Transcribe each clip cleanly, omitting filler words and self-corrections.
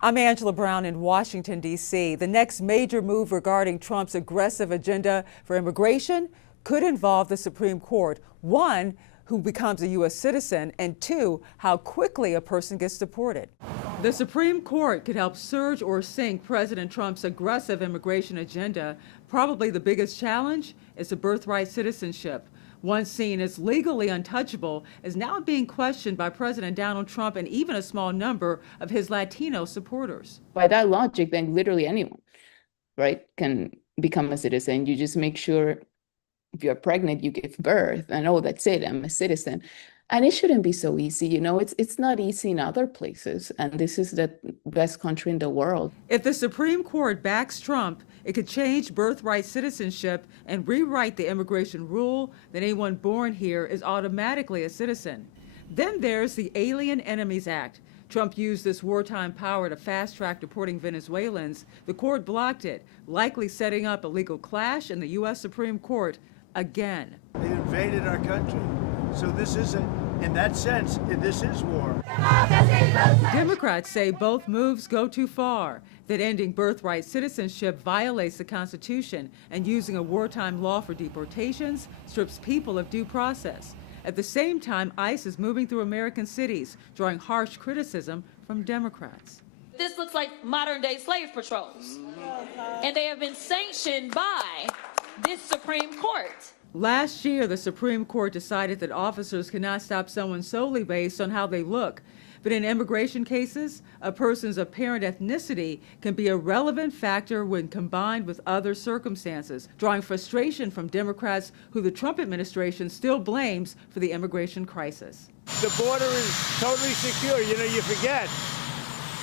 I'm Angela Brown in Washington, D.C. The next major move regarding Trump's aggressive agenda for immigration could involve the Supreme Court. One, who becomes a U.S. citizen, and two, how quickly a person gets deported. The Supreme Court could help surge or sink President Trump's aggressive immigration agenda. Probably the biggest challenge is the birthright citizenship. Once seen as legally untouchable, is now being questioned by President Donald Trump and even a small number of his Latino supporters. By that logic, then literally anyone, right, can become a citizen. You just make sure if you're pregnant, you give birth, and oh, that's it, I'm a citizen. And it shouldn't be so easy, you know, it's not easy in other places, and this is the best country in the world. If the Supreme Court backs Trump, it could change birthright citizenship and rewrite the immigration rule that anyone born here is automatically a citizen. Then there's the Alien Enemies Act. Trump used this wartime power to fast-track deporting Venezuelans. The court blocked it, likely setting up a legal clash in the U.S. Supreme Court again. They invaded our country. So this isn't, in that sense, this is war. Democrats say both moves go too far, that ending birthright citizenship violates the Constitution and using a wartime law for deportations strips people of due process. At the same time, ICE is moving through American cities, drawing harsh criticism from Democrats. This looks like modern-day slave patrols, and they have been sanctioned by this Supreme Court. Last year, the Supreme Court decided that officers cannot stop someone solely based on how they look. But in immigration cases, a person's apparent ethnicity can be a relevant factor when combined with other circumstances, drawing frustration from Democrats who the Trump administration still blames for the immigration crisis. The border is totally secure. You know, you forget,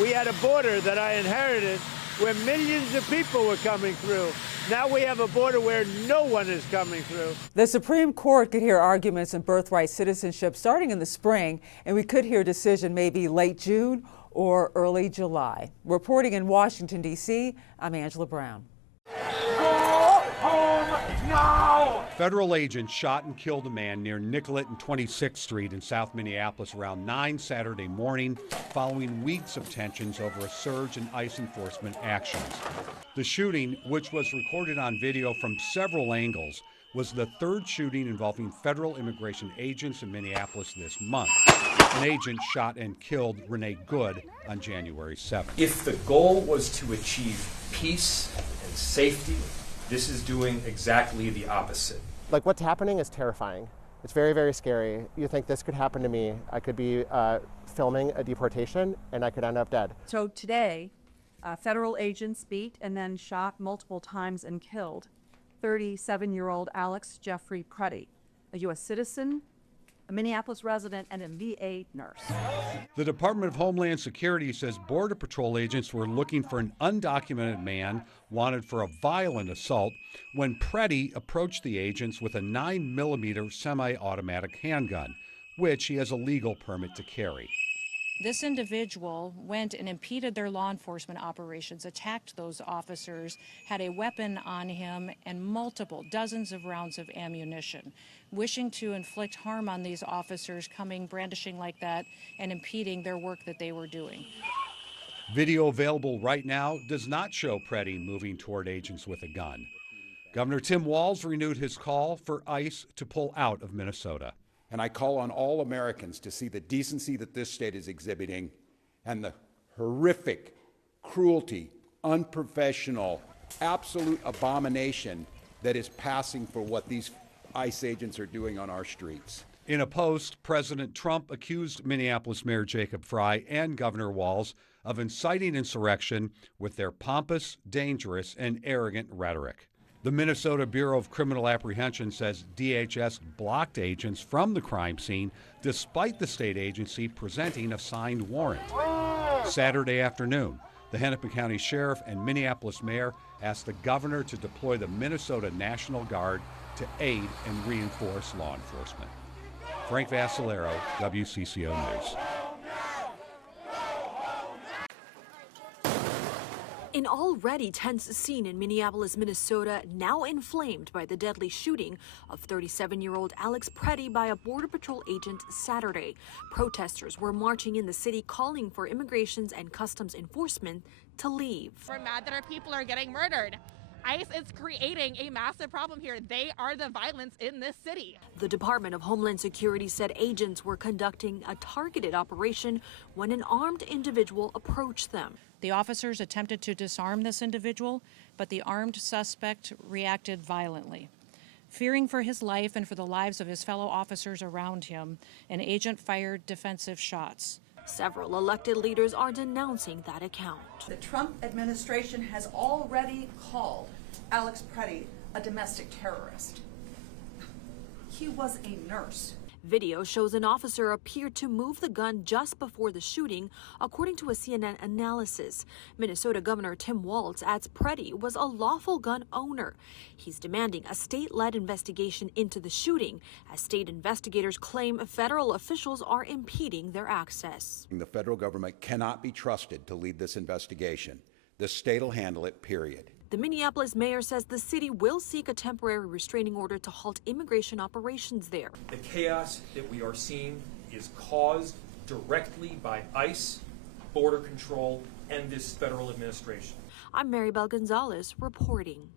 we had a border that I inherited where millions of people were coming through. Now we have a border where no one is coming through. The Supreme Court could hear arguments in birthright citizenship starting in the spring, and we could hear a decision maybe late June or early July. Reporting in Washington, D.C., I'm Angela Brown. Go home now! Federal agents shot and killed a man near Nicollet and 26th Street in South Minneapolis around 9 Saturday morning, following weeks of tensions over a surge in ICE enforcement actions. The shooting, which was recorded on video from several angles, was the third shooting involving federal immigration agents in Minneapolis this month. An agent shot and killed Renee Good on January 7th. If the goal was to achieve peace and safety, this is doing exactly the opposite. Like, what's happening is terrifying. It's very, very scary. You think this could happen to me. I could be filming a deportation and I could end up dead. So today, federal agents beat and then shot multiple times and killed 37-year-old Alex Jeffrey Pruddy, a U.S. citizen, a Minneapolis resident, and a VA nurse. The Department of Homeland Security says Border Patrol agents were looking for an undocumented man wanted for a violent assault when Pruddy approached the agents with a 9mm semi-automatic handgun, which he has a legal permit to carry. This individual went and impeded their law enforcement operations, attacked those officers, had a weapon on him, and multiple dozens of rounds of ammunition, wishing to inflict harm on these officers, coming brandishing like that and impeding their work that they were doing. Video available right now does not show Pruddy moving toward agents with a gun. Governor Tim Walz renewed his call for ICE to pull out of Minnesota. And I call on all Americans to see the decency that this state is exhibiting and the horrific cruelty, unprofessional, absolute abomination that is passing for what these ICE agents are doing on our streets. In a post, President Trump accused Minneapolis Mayor Jacob Frey and Governor Walz of inciting insurrection with their pompous, dangerous, and arrogant rhetoric. The Minnesota Bureau of Criminal Apprehension says DHS blocked agents from the crime scene despite the state agency presenting a signed warrant. Saturday afternoon, the Hennepin County Sheriff and Minneapolis Mayor asked the governor to deploy the Minnesota National Guard to aid and reinforce law enforcement. Frank Vassalero, WCCO News. An already tense scene in Minneapolis, Minnesota, now inflamed by the deadly shooting of 37-year-old Alex Preddy by a Border Patrol agent Saturday. Protesters were marching in the city calling for Immigrations and Customs Enforcement to leave. We're mad that our people are getting murdered. ICE is creating a massive problem here. They are the violence in this city. The Department of Homeland Security said agents were conducting a targeted operation when an armed individual approached them. The officers attempted to disarm this individual, but the armed suspect reacted violently. Fearing for his life and for the lives of his fellow officers around him, an agent fired defensive shots. Several elected leaders are denouncing that account. The Trump administration has already called Alex Preddy a domestic terrorist. He was a nurse. Video shows an officer appeared to move the gun just before the shooting, according to a CNN analysis. Minnesota Governor Tim Walz adds Preddy was a lawful gun owner. He's demanding a state-led investigation into the shooting, as state investigators claim federal officials are impeding their access. The federal government cannot be trusted to lead this investigation. The state will handle it, period. The Minneapolis mayor says the city will seek a temporary restraining order to halt immigration operations there. The chaos that we are seeing is caused directly by ICE, Border Control, and this federal administration. I'm Maribel Gonzalez reporting.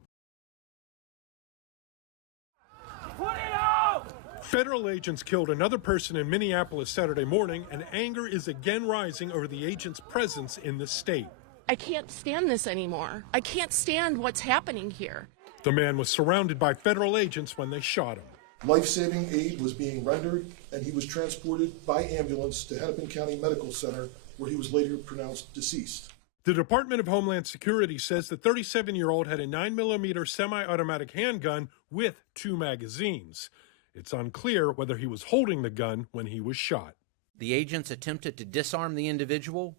Put it out! Federal agents killed another person in Minneapolis Saturday morning, and anger is again rising over the agents' presence in the state. I can't stand this anymore. I can't stand what's happening here. The man was surrounded by federal agents when they shot him. Life-saving aid was being rendered, and he was transported by ambulance to Hennepin County Medical Center, where he was later pronounced deceased. The Department of Homeland Security says the 37-year-old had a 9mm semi-automatic handgun with 2 magazines. It's unclear whether he was holding the gun when he was shot. The agents attempted to disarm the individual,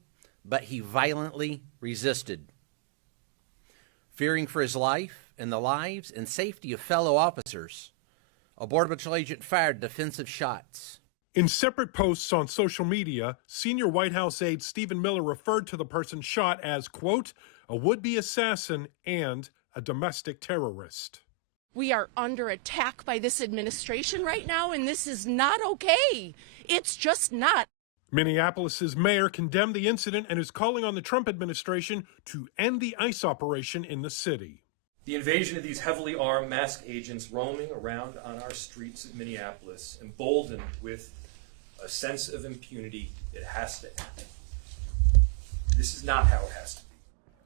but he violently resisted. Fearing for his life and the lives and safety of fellow officers, a Border Patrol agent fired defensive shots. In separate posts on social media, senior White House aide Stephen Miller referred to the person shot as, quote, a would-be assassin and a domestic terrorist. We are under attack by this administration right now, and this is not okay. It's just not. Minneapolis's mayor condemned the incident and is calling on the Trump administration to end the ICE operation in the city. The invasion of these heavily armed masked agents roaming around on our streets of Minneapolis, emboldened with a sense of impunity, it has to end. This is not how it has to be.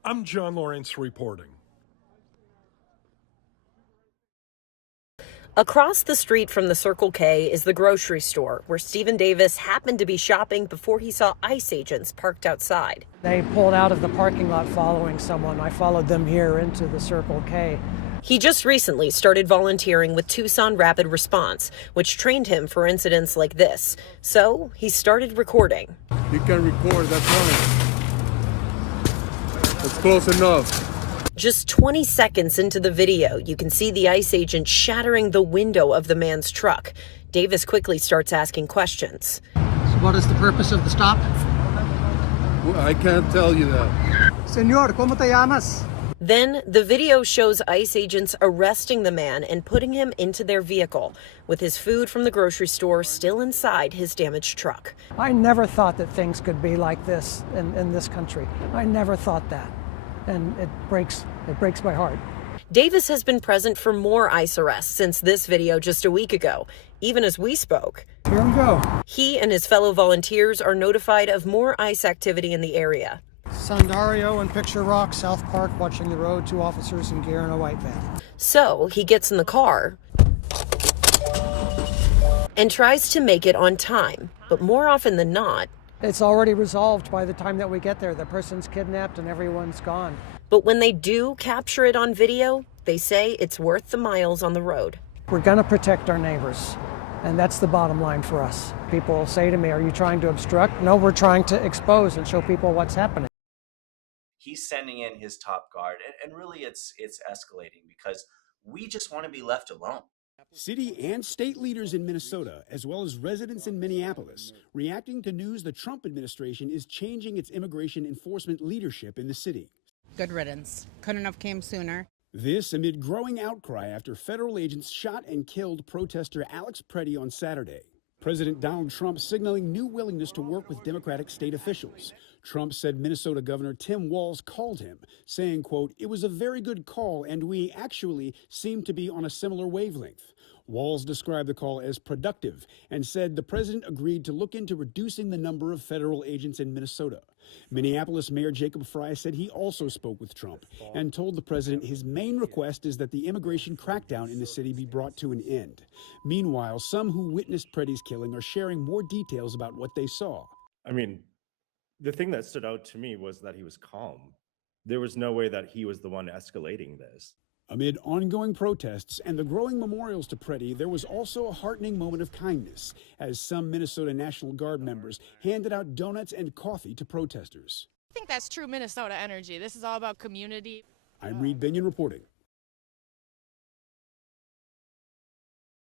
I'm John Lawrence reporting. Across the street from the Circle K is the grocery store where Stephen Davis happened to be shopping before he saw ICE agents parked outside. They pulled out of the parking lot following someone. I followed them here into the Circle K. He just recently started volunteering with Tucson Rapid Response, which trained him for incidents like this. So he started recording. You can record, that's fine. That's close enough. Just 20 seconds into the video, you can see the ICE agent shattering the window of the man's truck. Davis quickly starts asking questions. So what is the purpose of the stop? Well, I can't tell you that. Señor, ¿cómo te llamas? Then the video shows ICE agents arresting the man and putting him into their vehicle, with his food from the grocery store still inside his damaged truck. I never thought that things could be like this in this country. I never thought that. And it breaks my heart. Davis has been present for more ICE arrests since this video just a week ago. Even as we spoke, here we go. He and his fellow volunteers are notified of more ICE activity in the area. Sandario and Picture Rock, South Park, watching the road, 2 officers in gear in a white van. So he gets in the car and tries to make it on time, but more often than not, it's already resolved by the time that we get there. The person's kidnapped and everyone's gone. But when they do capture it on video, they say it's worth the miles on the road. We're going to protect our neighbors, and that's the bottom line for us. People will say to me, are you trying to obstruct? No, we're trying to expose and show people what's happening. He's sending in his top guard, and really it's escalating because we just want to be left alone. City and state leaders in Minnesota, as well as residents in Minneapolis, reacting to news the Trump administration is changing its immigration enforcement leadership in the city. Good riddance. Couldn't have came sooner. This amid growing outcry after federal agents shot and killed protester Alex Preddy on Saturday. President Donald Trump signaling new willingness to work with Democratic state officials. Trump said Minnesota Governor Tim Walz called him, saying, quote, "It was a very good call, and we actually seem to be on a similar wavelength." Walz described the call as productive and said the president agreed to look into reducing the number of federal agents in Minnesota. Minneapolis Mayor Jacob Frey said he also spoke with Trump and told the president his main request is that the immigration crackdown in the city be brought to an end. Meanwhile, some who witnessed Preddy's killing are sharing more details about what they saw. I mean, the thing that stood out to me was that he was calm. There was no way that he was the one escalating this. Amid ongoing protests and the growing memorials to Preddy, there was also a heartening moment of kindness as some Minnesota National Guard members handed out donuts and coffee to protesters. I think that's true Minnesota energy. This is all about community. I'm Reed Binion reporting.